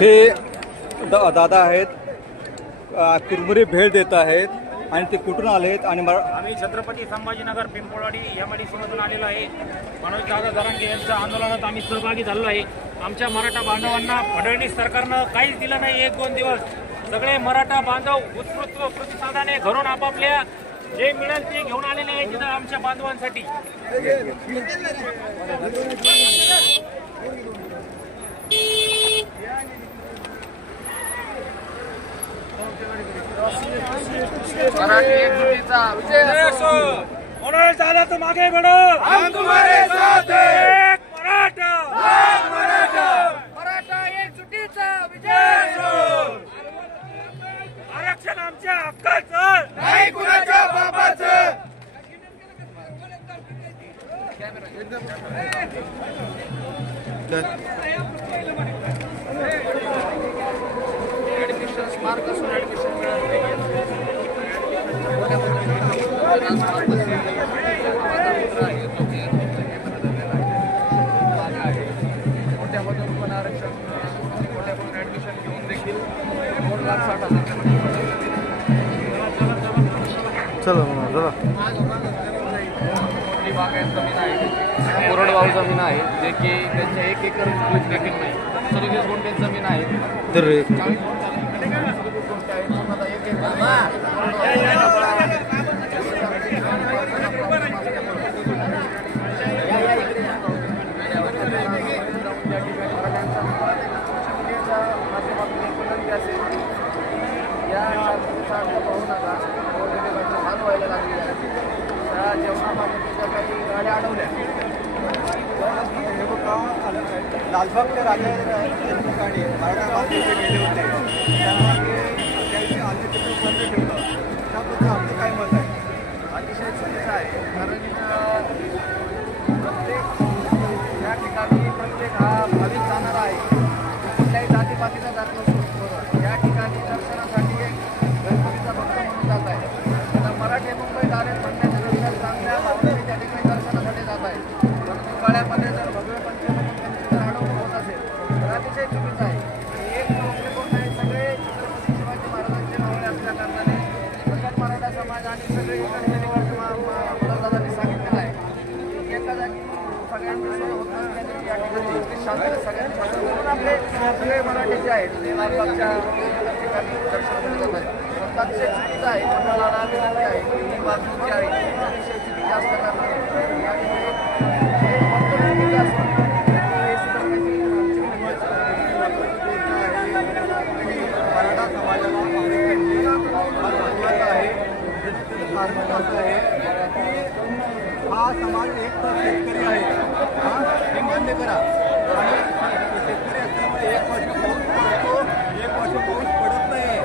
हे दादा आहेत, कुरमुरे भेळ देत आहेत आणि ते कुठून आलेत? आणि आम्ही छत्रपती संभाजीनगर पिंपळवाडी एमआयडीसी मधून आलेलो आहे. मनोज दादा जरांगे यांच्या आंदोलनात आम्ही सहभागी झालो आहे. आमच्या मराठा बांधवांना फडणवीस सरकारनं काहीच दिलं नाही. 1-2 दिवस सगळे मराठा बांधव उत्स्फूर्त प्रतिसादाने घरून आपापल्या जे मिळेल ते घेऊन आलेले आहेत तिथं आमच्या बांधवांसाठी. मराठी एकजुटीचा विजय असो. मनोज दादा तुम आगे बढ़ो, हम तुम्हारे साथ हैं. एक मराठा, लाख मराठा. मराठा एकजुटीचा विजय असो. आरक्षण आमच्या हक्काचं नाही कुणाच्या बापाचं. ऍडमिशन स्मारक असून ऍडमिशन मिळत नाही. मोठ्यामधून पण आरक्षण, मोठ्यामधून ऍडमिशन घेऊन देखील 2,60,000 मोठी बागायत जमीन आहे, कोरडवाहू जमीन आहे, जे की त्यांच्या 1 एकर देखील नाही. 24 गुंठे जमीन आहे. 40 गुंठे आहे. पूर्ण 1 एकर गाड्या अडवल्या. लालबागच्या राजा यांची गाडी मराठा बांधव गेले होते, त्यांना त्याविषयी आले तिथं बंद ठेवलं. त्याबद्दल आपलं काय मत आहे? अतिशय चुकीचं आहे. कारण प्रत्येक या ठिकाणी प्रत्येक हा भाविक जाणार आहे. कुठल्याही जातीपातीचा जात नसून या ठिकाणी दर्शनासाठी गणपतीचा भक्त म्हणून जात आहे. आता मराठी मुंबईत आले म्हणण्याच्या नंतर चांगल्या भावनेने त्या ठिकाणी दर्शनासाठी जात आहे. परंतु काळ्यामध्ये जर भगवे पंचमधून त्यांची जर अडवणूक होत असेल तर अतिशय चुकीचं आहे. एक दृष्टिकोन आहे. सगळे छत्रपती शिवाजी महाराजांचे मावळे असल्या कारणाने सगळ्यात मराठा समाज आणि सगळे मनोजदादांनी सांगितलेलं आहे की एका जागी सगळ्यांचं सोय होत नसल्याने या ठिकाणी शांतता सगळ्यांनी म्हणून आपले सगळे मराठी जे आहेत ते लालबागच्या ठिकाणी दर्शनासाठी जात आहेत. परंतु अतिशय चुकीचं आहे. मंडळाला विनंती आहे की ही बाजू जी आहे ती अतिशय चुकीची असल्या कारणाने या ठिकाणी हे फक्त चुकीचं असून हे सुद्धा मराठा समाजाला आहे की हा समाज एक तर शेतकरी आहे, हे मान्य करा. आणि शेतकरी असल्यामुळे 1 वर्ष पाऊस पडतो, 1 वर्ष पाऊस पडत नाही.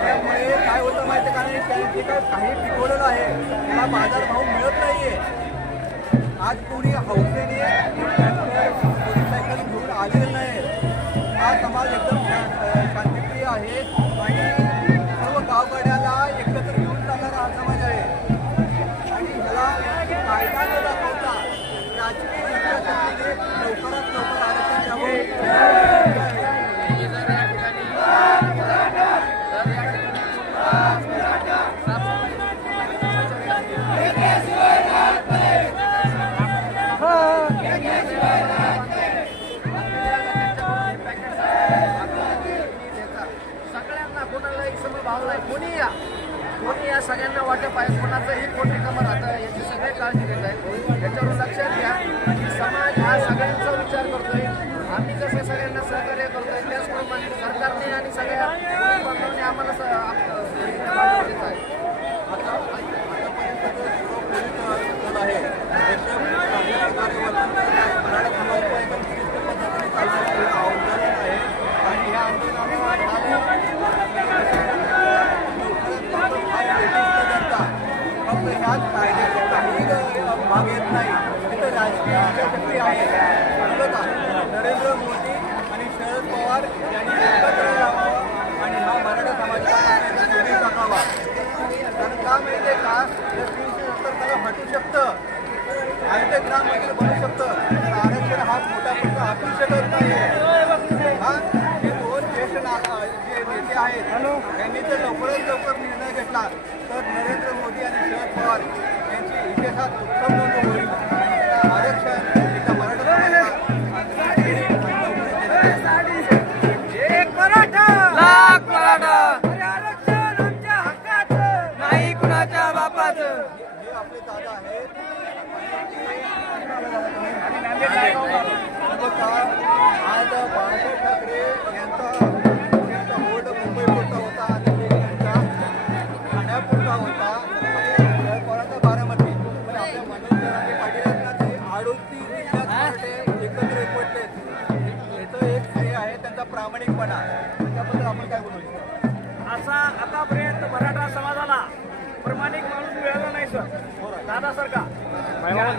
त्यामुळे काय होतं माहिती आहे? कारण त्यांनी काही पिकवलेलं आहे त्याला बाजारभाव मिळत नाहीये. आज कोणी हौसेने मोटरसायकल घेऊन आलेलं नाही. हा समाज एकदम शांतिप्रिय आहे आणि सर्व गावगाड्याला एकत्र घेऊन चालणारा हा समाज आहे. आणि ह्याला कायदा न दाखवता राजकीय इच्छाशक्तीने लवकरात लवकर आरक्षण द्यावं. सगळ्यांना कोणालाही समभाव नाही. कोणी या सगळ्यांना वाटप आहे. कोणाचंही कोणी कमर आता याची सगळे काळजी घेत आहेत. याच्यावर लक्षात घ्या की समाज हा सगळ्यांचा विचार करतोय. आम्ही कसं सगळ्यांना सहकार्य करतोय त्याचप्रमाणे सरकारने आणि सगळ्या बांधवांनी आम्हाला कायद्याचे काही भाग येत नाही. तिथं राजकीय इच्छाशक्ती आहे. नरेंद्र मोदी आणि शरद पवार यांनी एकत्र राहावं आणि हा मराठा समाजाला जोडून टाकावा. कारण का माहिती आहे का? जर 370 त्याला हटू शकतं आणि ते ग्राममंत्री बनू शकतं. आरक्षण हा मोठा प्रश्न हटू शकत नाही. लवकरात लवकर निर्णय घेतला तर नरेंद्र मोदी आणि शरद पवार यांची इतिहासात उत्तम नोंद होईल. आरक्षण एका मराठा एक मराठा लाख मराठा, आरक्षण आमच्या हक्काचं नाही कुणाच्या बापाचं. हे आपले दादा आहेत. आज बाळासाहेब ठाकरे यांचा बोर्ड मुंबईपुरता होता आणि यांचा ठाण्यापुरता होता, शरद पवारांचा बारामती. पण आपल्या मनोज जरांगे पाटील ते 38 जिल्ह्यात एकत्र एकवटलेत. याचं एक श्रेय आहे त्यांचा प्रामाणिकपणा. त्याबद्दल आपण काय बोलू शकतो? असा आतापर्यंत मराठा समाजाला प्रामाणिक माणूस मिळाला नाही सर दादासारखा.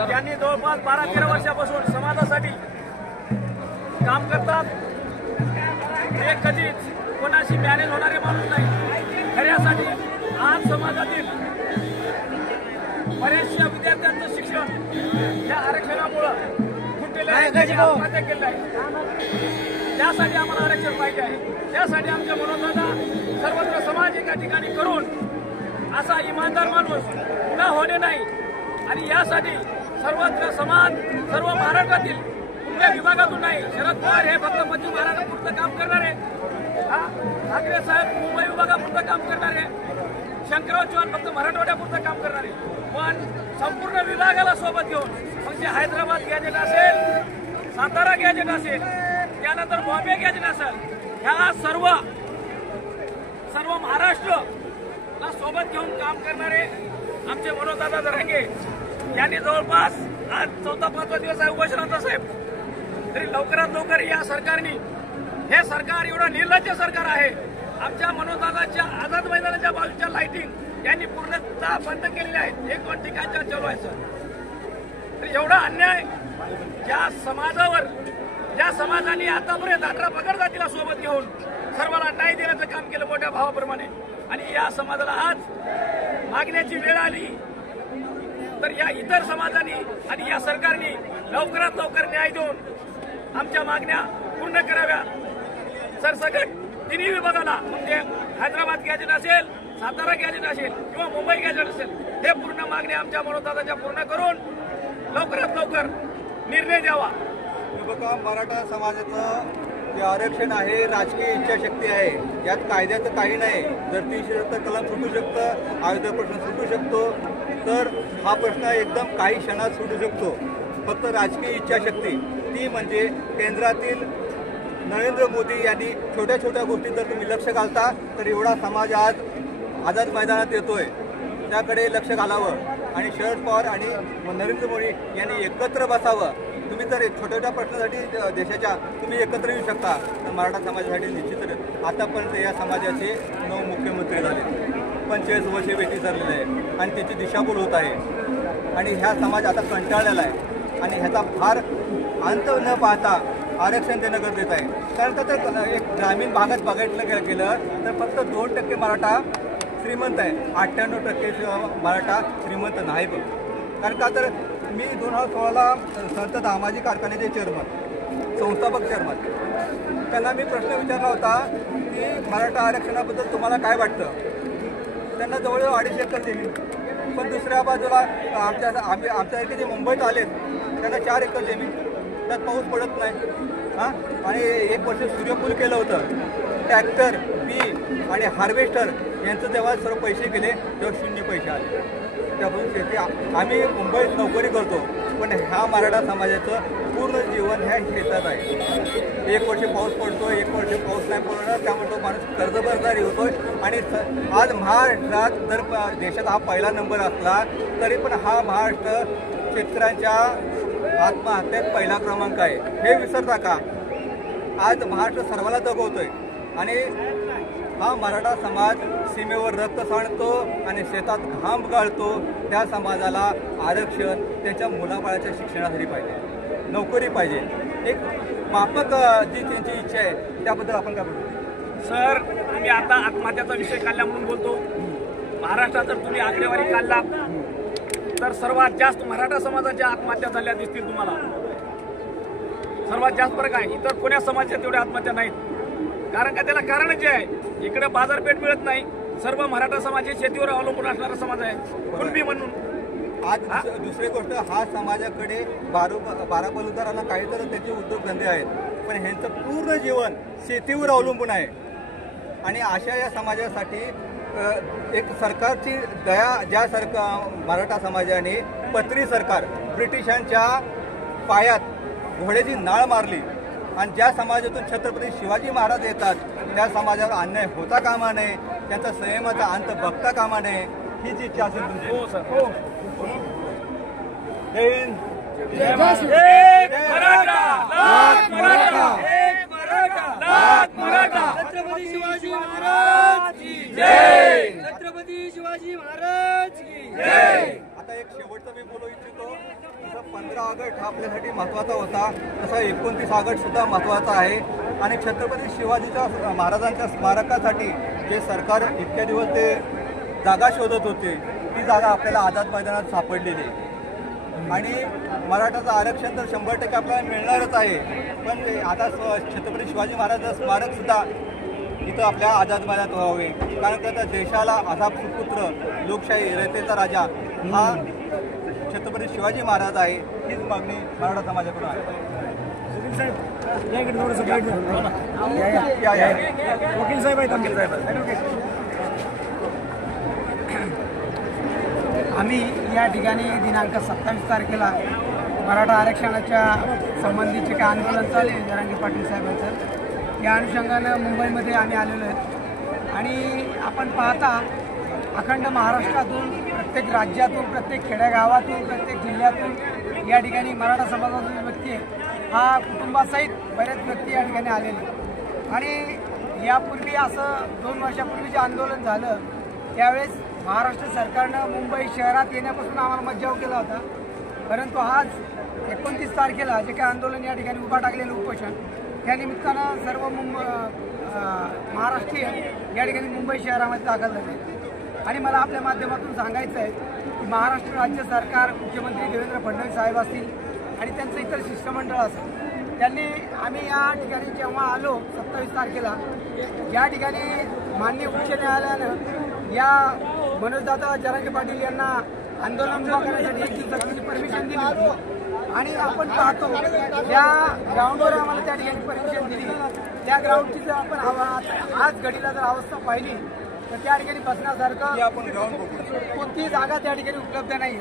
त्यांनी जवळपास 12-13 वर्षापासून समाजासाठी काम करतात. हे कधीच कोणाशी मॅनेज होणारे माणूस नाही. खऱ्यासाठी आज समाजातील बऱ्याचशा विद्यार्थ्यांचं शिक्षण या आरक्षणामुळं फुटलेलं आहे, आत्महत्या केलेलं आहे. त्यासाठी आम्हाला आरक्षण पाहिजे आहे. त्यासाठी आमच्या मनोदादा सर्वत्र समाज एका ठिकाणी करून असा इमानदार माणूस पुन्हा होणे नाही. आणि यासाठी सर्वत्र समाज सर्व महाराष्ट्रातील कुठल्या विभागातून नाही. शरद पवार हे फक्त पश्चिम महाराष्ट्रापुरतं काम करणारे, ठाकरे साहेब मुंबई विभागापुरतं काम करणारे, शंकरराव चव्हाण फक्त मराठवाड्यापुरतं काम करणारे. पण संपूर्ण विभागाला सोबत घेऊन मग जे हैदराबाद गॅजेट असेल, सातारा गॅजेट असेल, त्यानंतर बॉम्बे गॅजेट असेल, ह्या सर्व महाराष्ट्रला सोबत घेऊन काम करणारे आमचे मनोजदादा जरांगे यांनी जवळपास आज 4-5 दिवस आहे उपोषणाचा साहेब. तरी लवकरात लवकर या सरकारने, हे सरकार एवढं निर्लज्ज सरकार आहे. आमच्या मनोजदादाच्या आझाद मैदानाच्या बाजूच्या लाइटिंग यांनी पूर्णतः बंद केलेल्या आहेत. 1-2 ठिकाणच्या चालू आहे सर. तरी एवढा अन्याय ज्या समाजावर, ज्या समाजाने आतापर्यंत 18 पगड जातीला सोबत घेऊन सर्वांना न्याय देण्याचं काम केलं मोठ्या भावाप्रमाणे, आणि या समाजाला आज मागण्याची वेळ आली तर या इतर समाजाने आणि या सरकारने लवकरात लवकर न्याय देऊन आमच्या मागण्या पूर्ण कराव्या. सरसकट तिन्ही विभागाला, म्हणजे हैदराबाद गॅजेट असेल, सातारा गॅजेट असेल किंवा मुंबई गॅजेट असेल, हे पूर्ण मागण्या आमच्या मनोजदादाच्या पूर्ण करून लवकरात लवकर निर्णय द्यावा. बघा, मराठा समाजाचं जे आरक्षण आहे राजकीय इच्छाशक्ती आहे. यात कायद्याचं काही नाही. जर 370 कलम सुटू शकतं, अयोध्या प्रश्न सुटू शकतो, तर हा प्रश्न एकदम काही क्षणात सुटू शकतो. फक्त राजकीय इच्छाशक्ती, ती म्हणजे केंद्रातील नरेंद्र मोदी यांनी छोट्या छोट्या गोष्टीत जर तुम्ही लक्ष घालता तर एवढा समाज आज आझाद मैदानात येतोय, त्याकडे लक्ष घालावं. आणि शरद पवार आणि नरेंद्र मोदी यांनी एकत्र बसावं. तुम्ही जर छोट्या छोट्या प्रश्नासाठी देशाच्या तुम्ही एकत्र येऊ शकता तर मराठा समाजासाठी निश्चितच. आतापर्यंत या समाजाचे 9 मुख्यमंत्री झाले, 45 वर्षे वेटी धरलेले आहे आणि त्याची दिशाभूल होत आहे. आणि ह्या समाज आता कंटाळलेला आहे आणि ह्याचा फार अंत न पाहता आरक्षण देणं गरजेचं आहे. कारण का तर एक ग्रामीण भागात बघायला गेलं तर फक्त 2% मराठा श्रीमंत आहे, 98% मराठा श्रीमंत नाही. बघ, कारण का तर मी 2016ला संत दामाजी कारखान्याचे चेअरमन, संस्थापक चेअरमन, त्यांना मी प्रश्न विचारला होता की मराठा आरक्षणाबद्दल तुम्हाला काय वाटतं. त्यांना जवळजवळ 250 एकर जमीन, पण दुसऱ्या बाजूला आमच्या इथे जे मुंबईत आलेत त्यांना 4 एकर जमीन, त्यात पाऊस पडत नाही. हां, आणि 1 वर्ष सूर्यफूल केलं होतं. ट्रॅक्टर, बी आणि हार्वेस्टर यांचं जेव्हा सर्व पैसे गेले तेव्हा 0 पैसे आले. त्यापासून शेती आम्ही मुंबईत नोकरी करतो, पण ह्या मराठा समाजाचं पूर्ण जीवन ह्या शेतात आहे. 1 वर्ष पाऊस पडतो, 1 वर्ष पाऊस नाही पडणार, त्यामुळे तो माणूस कर्जबाजारी होतोय. आणि आज महाराष्ट्रात जर देशात हा पहिला नंबर असला तरी पण हा महाराष्ट्र शेतकऱ्यांच्या आत्महत्येत पहिला क्रमांक आहे. हे विसरता का? आज महाराष्ट्र सर्वांना दगवतोय आणि हा मराठा समाज सीमेवर रक्त सांडतो आणि शेतात घाम गाळतो. त्या समाजाला आरक्षण त्यांच्या मुलाबाळाच्या शिक्षणासाठी पाहिजे, नोकरी पाहिजे, एक माफक जी त्यांची इच्छा आहे त्याबद्दल आपण काय बोलतो. सर, तुम्ही आता आत्महत्याचा विषय काढला म्हणून बोलतो. महाराष्ट्रात जर तुम्ही आकडेवारी काढला तर सर्वात जास्त मराठा समाजाच्या आत्महत्या झाल्या दिसतील तुम्हाला. सर्वात जास्त फरक आहे. इतर कोण्या समाजाच्या तेवढ्या आत्महत्या नाहीत. कारण का त्याला कारण जे आहे, इकडे बाजारपेठ मिळत नाही, सर्व मराठा समाज हे शेतीवर अवलंबून असणारा समाज आहे, कुणबी म्हणून. आज दुसरी गोष्ट, हा समाजाकडे बारा बलुदारांना काहीतरी त्याचे उद्योगधंदे आहेत, पण ह्यांचं पूर्ण जीवन शेतीवर अवलंबून आहे. आणि अशा या समाजासाठी एक सरकारची दया, ज्या मराठा समाजाने पत्री सरकार ब्रिटिशांच्या पायात घोड्याची नाळ मारली आणि ज्या समाजातून छत्रपती शिवाजी महाराज येतात त्या समाजावर अन्याय होता कामा नये, त्यांचा संयमाचा अंत बघता कामा नये, ही जी इच्छा असेल तुमची. हो सर. जय हिंद. एक मराठा, लाख मराठा, एक मराठा, लाख मराठा. छत्रपती शिवाजी महाराज की जय. छत्रपती शिवाजी महाराज की जय. आता एक शेवटचं मी बोलू इच्छितो. जसं 15 ऑगस्ट हा आपल्यासाठी महत्त्वाचा होता, तसा 29 ऑगस्ट सुद्धा महत्त्वाचा आहे. आणि छत्रपती शिवाजीच्या महाराजांच्या स्मारकासाठी जे सरकार इतक्या दिवस ते जागा शोधत होते, ती जागा आपल्याला आझाद मैदानात सापडलेली. आणि मराठाचं आरक्षण तर 100% आपल्याला मिळणारच आहे, पण आता छत्रपती शिवाजी महाराजांचं स्मारक सुद्धा इथं आपल्या आझाद मैदानात व्हावे, कारण त्याचा देशाला आझाद सुपुत्र, लोकशाही, रयतेचा राजा हा छत्रपती शिवाजी महाराज आहे. हीच मागणी मराठा समाजाकडून आहे. वकील साहेब आहेत, वकील साहेब. आम्ही या ठिकाणी दिनांक 27 तारखेला मराठा आरक्षणाच्या संबंधीचे काय आंदोलन चालू आहे जरांगे पाटील साहेबांचं, या अनुषंगानं मुंबईमध्ये आम्ही आलेलो आहेत. आणि आपण पाहता अखंड महाराष्ट्रातून, प्रत्येक राज्यातून, प्रत्येक खेड्यागावातून, प्रत्येक जिल्ह्यातून या ठिकाणी मराठा समाजाचा जो व्यक्ती आहे हा कुटुंबासहित बरेच व्यक्ती या ठिकाणी आलेले. आणि यापूर्वी असं 2 वर्षापूर्वी जे आंदोलन झालं त्यावेळेस महाराष्ट्र सरकारनं मुंबई शहरात येण्यापासून आम्हाला मज्जाव केला होता, परंतु आज 29 तारखेला जे काही आंदोलन या ठिकाणी उभा टाकलेलं उपोषण, त्यानिमित्तानं सर्व महाराष्ट्रीयन या ठिकाणी मुंबई शहरामध्ये दाखल झाले. आणि मला आपल्या माध्यमातून सांगायचं आहे की महाराष्ट्र राज्य सरकार, मुख्यमंत्री देवेंद्र फडणवीस साहेब असतील आणि त्यांचं इतर शिष्टमंडळ असेल, त्यांनी आम्ही या ठिकाणी जेव्हा आलो 27 तारखेला या ठिकाणी माननीय उच्च न्यायालयानं या मनोजदादा जरांगे पाटील यांना आंदोलन उभा करण्यासाठी 1 दिवसाची परमिशन दिली होती. आणि आपण पाहतो त्या ग्राउंडवर आम्हाला त्या ठिकाणी परमिशन दिली. त्या ग्राउंडची जर आपण आज घडीला जर अवस्था पाहिली तर त्या ठिकाणी बसण्यासारखं आपण ग्राउंड बघू. कोणतीही जागा त्या ठिकाणी उपलब्ध नाही.